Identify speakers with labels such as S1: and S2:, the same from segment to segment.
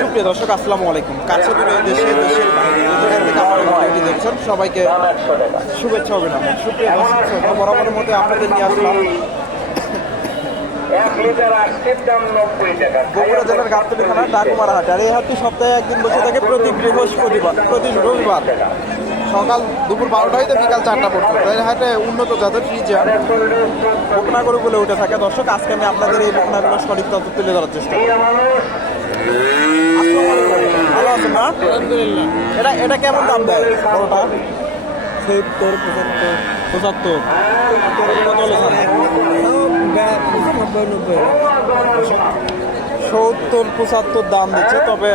S1: সুপ্রিয় দর্শক, আসসালামু আলাইকুম। কাছে দূরে দেশে বাইরে থেকে ভিডিওটি দেখছেন। সবাইকে শুভেচ্ছা অভিনন্দন। সুপ্রিয় দর্শক বরাবরের মধ্যে আপনাদের নিয়ে আসলাম। বগুড়া জেলার গাবতলী থানা ডাকুমার হাট আর এই হাটটি সপ্তাহে একদিন বসে থাকে প্রতি বৃহস্পতিবার, প্রতি রবিবার। সকাল দুপুর বারোটা হইতে বিকাল চারটা পর্যন্ত। এই হাটে উন্নত জাতের ফ্রিজার বকনা করে বলে উঠে থাকে। দর্শক আজকে আমি আপনাদের এই বকনাগুলো সঠিক তথ্য তুলে ধরার চেষ্টা ভালো আছেন না? এটা এটা কেমন দাম দেয় বড়টা সত্তর পঁচাত্তর পঁচাত্তর। কত হলে সত্তর পঁচাত্তর দাম দিচ্ছে তবে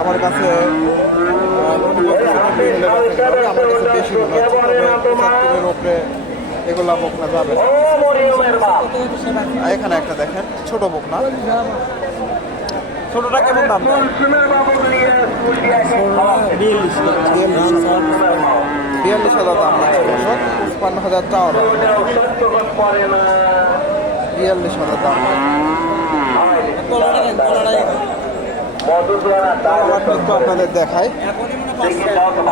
S1: আমার কাছে। আমার কাছে বেশি মনে হচ্ছে পঁচাত্তরের এগুলা বকনা যাবে এখানে একটা দেখেন ছোট বকনা। ছোটটা কেমন দাম বিয়াল্লিশ হাজার। দাম দর্শক হাজার দাম বিয়াল্লিশ হাজার দাম আপনাদের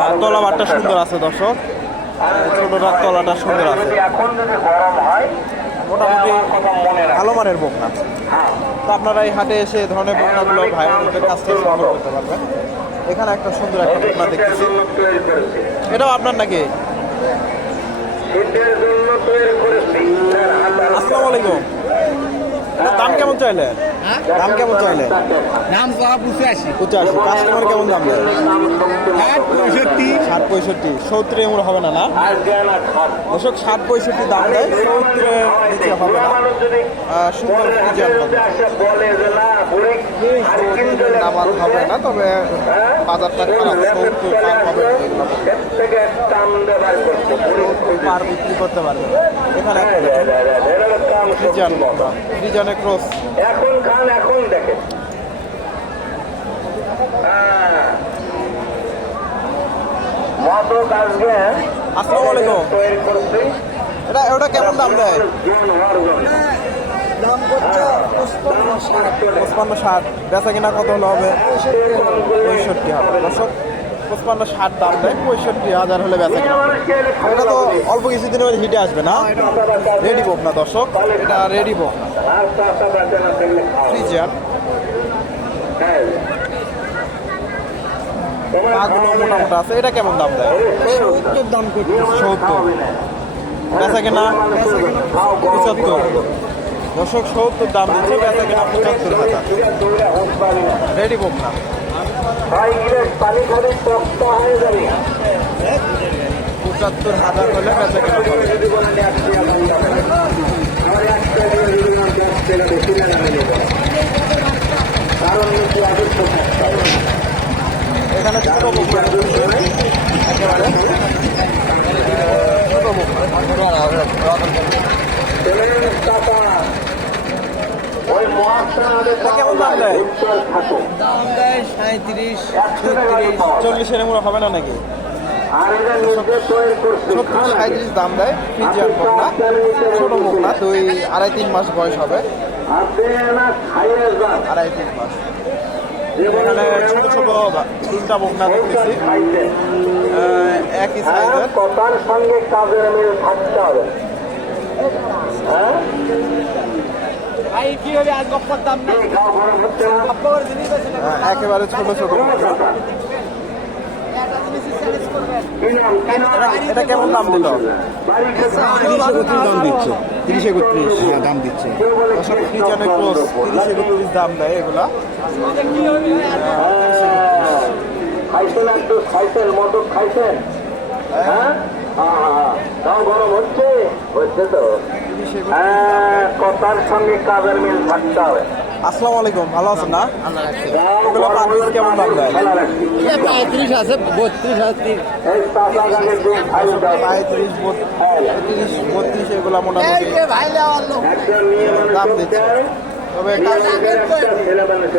S1: আর তলাবারটা সুন্দর আছে দর্শক ছোটটার তলাটা সুন্দর আছে মোটামুটি ভালো মানের বকনা তো আপনারা এই হাটে এসে এই ধরনের বকনাগুলো ভাইয়ের কাছ থেকে সংগ্রহ করতে পারবেন এখানে একটা সুন্দর একটা বকনা দেখতেছি এটাও আপনার নাকি আসসালামু আলাইকুম। কেমন চাইলে দাম কেমন চাইলে
S2: নাম করা বুঝে আসি।
S1: পঁচাশি। কাস্টমার কেমন দাম দেয়
S2: ষাট পঁয়ষট্টি।
S1: ষাট পঁয়ষট্টি। সত্তর এমন হবে না না?
S3: জানা
S1: ষাট পঁয়ষট্টি দাম দেয়। সত্তরে নিচে হবে না। সুন্দর ফ্রিজার হবে
S3: না
S1: তবে বাজারটা খারাপ। সত্তর পার হবে। পার বিক্রি করতে পারবে। এখানে ফ্রিজার ফ্রিজানে ক্রস।
S3: এখন খান এখন হ্যাঁ।
S1: আসসালামু আলাইকুম। এটা ওটা কেমন দাম দেয়? দাম পঁচপান্ন ষাট। বেচা কিনা কত হলে হবে? পঁয়ষট্টি হবে। দর্শক পঁচপান্ন ষাট দাম দেয় পঁয়ষট্টি হাজার হলে বেচা এটা তো অল্প কিছুদিনের মধ্যে হিটে আসবে না? রেডি বোক না দর্শক? এটা রেডি বোক না ফ্রিজার পাগুলো মোটা মোটা আছে। এটা কেমন দাম দেয়?
S2: সত্তর দাম
S1: সত্তর। বেচা কিনা? পঁচাত্তর। দর্শক সত্তর দাম দিচ্ছে বেচা কিনা পঁচাত্তর হাজার। রেডি বোক না।
S3: ছয় গ্লাস পানি করে তপ্ত হয়ে যাবে।
S1: পঁচাত্তর হাজার হলে বেচা কিনা এখানে ছোট একেবারে। ছোট
S3: মহাস্থানের
S1: কেমন দাম দেয়?
S2: দাম দেয় সাঁত্রিশ।
S1: চল্লিশের হবে না নাকি?
S3: আর এটা নিজে তৈরি করছে
S1: সত্তর সাঁত্রিশ দাম দেয় ফ্রিজিয়ান বোক না ছোট বোক দুই আড়াই তিন মাস বয়স হবে। আড়াই তিন মাস। এখানে ছোট ছোট তিনটা বোক দেখতেছি। একই সাইজের।
S3: কথার সঙ্গে কাজের মিল থাকতে হবে হ্যাঁ
S2: ভাই কি হবে আজ গপ্পর দাম নেই
S3: এই গাঁ ভরে হচ্ছে না
S2: গপ্পর জিনিস আছে না
S1: আহ, একেবারে ছোট ছোট এটা- কেমন দাম দিল?
S2: একত্রিশ দাম দিচ্ছে?
S1: তিরিশ একত্রিশ।
S2: হ্যাঁ দাম দিচ্ছে।
S1: তিরিশ একত্রিশ দাম দেয় এগুলা।
S3: খাইছেন একটু খাইছেন মদক খাইছেন। হ্যাঁ? হ্যাঁ, গরম তো? হ্যাঁ কথার সঙ্গে কাজের মিল থাকতে হবে।
S1: আসসালামু আলাইকুম ভালো আছেন না? এগুলো কেমন দাম দেয়
S2: পঁয়ত্রিশ আছে বত্রিশ আছে।
S1: পঁয়ত্রিশ বত্রিশ বত্রিশ এগুলো মোটামুটি দাম দিচ্ছে। তবে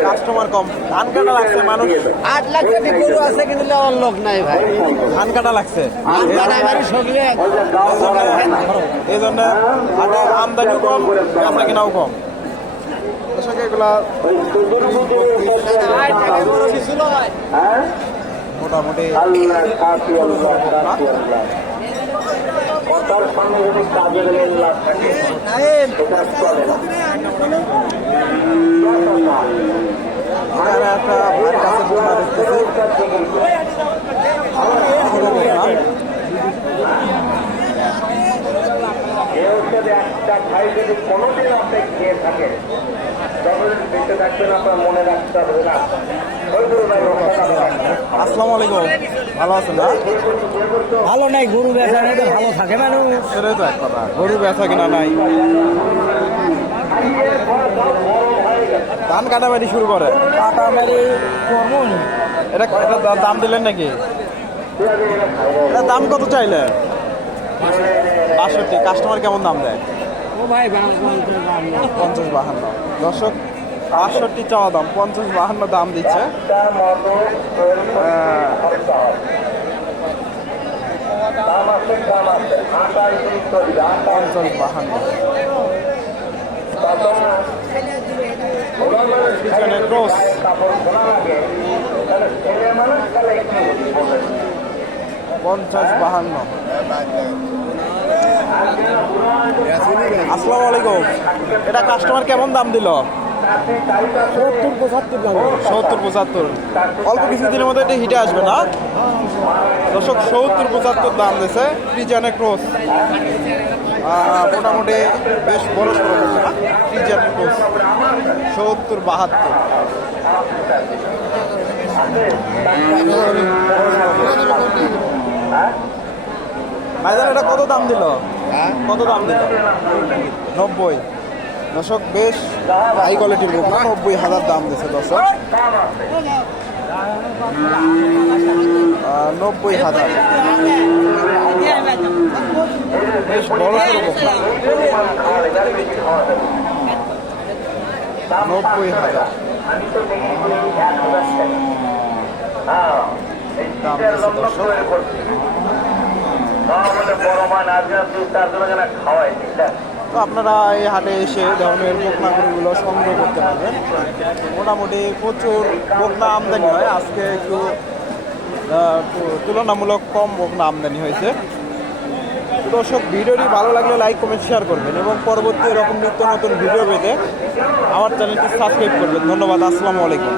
S1: কাস্টমার কম। ধান কাটা লাগছে মানুষ
S2: আট লাখ কোটি গরু আছে কিন্তু লেওয়ার লোক নাই ভাই।
S1: ধান কাটা লাগছে। এই জন্য আমদানিও কম বেচা কেনাও কম।
S3: হ্যাঁ
S1: মোটামুটি
S3: থাকে চলে না।
S1: এখানে একটা
S3: কেউ যদি একটা ভাই যদি কোনোদিন আপনি খেয়ে থাকেন যতদিন বেঁচে থাকবেন আপনার মনে রাখতে হবে না
S1: আসসালামু আলাইকুম। ভালো আছেন না
S2: ভালো নাই গরু বেচা নাই ভালো থাকে মানুষ।
S1: সেটাই তো এক কথা গরু বেচা কিনা নাই। ধান কাটাবাড়ি শুরু করে?
S2: কাটা মেরে কর্মন
S1: এটা এটা দাম দিলেন নাকি? এটা দাম কত চাইলে বাষট্টি কাস্টমার কেমন দাম দেয়?
S2: ও ভাই
S1: পঞ্চাশ বাহান্ন। দর্শক বাষট্টি চাওয়া দাম, পঞ্চাশ বাহান্ন দাম দিচ্ছে। পঞ্চাশ বাহান্ন। পঞ্চাশ বাহান্ন। আসসালামু আলাইকুম। এটা কাস্টমার কেমন দাম দিল?
S2: সত্তর পঁচাত্তর দাম।
S1: সত্তর পঁচাত্তর। অল্প কিছু দিনের মধ্যে এটা হিটে আসবে না? দর্শক সত্তর পঁচাত্তর দাম দিয়েছে ফ্রিজানে ক্রস মোটামুটি বেশ বড় সড়ো না? ফ্রিজানে ক্রস সত্তর বাহাত্তর। ভাইজান এটা কত দাম দিল? কত দাম দিল? নব্বই। দর্শক, বেশ হাই কোয়ালিটির বুক নব্বই হাজার দাম দিচ্ছে দর্শক। নব্বই হাজার। বেশ নব্বই হাজার। দাম দর্শক।
S3: মান আছে?
S1: তো আপনারা এই হাটে এসে ধরনের বকনা গরুগুলো সংগ্রহ করতে পারবেন। মোটামুটি প্রচুর বকনা আমদানি হয়। আজকে একটু তুলনামূলক কম বকনা আমদানি হয়েছে। দর্শক, ভিডিওটি ভালো লাগলে লাইক, কমেন্ট, শেয়ার করবেন এবং পরবর্তী এরকম নিত্য নতুন ভিডিও পেতে আমার চ্যানেলটি সাবস্ক্রাইব করবেন। ধন্যবাদ, আসসালামু আলাইকুম।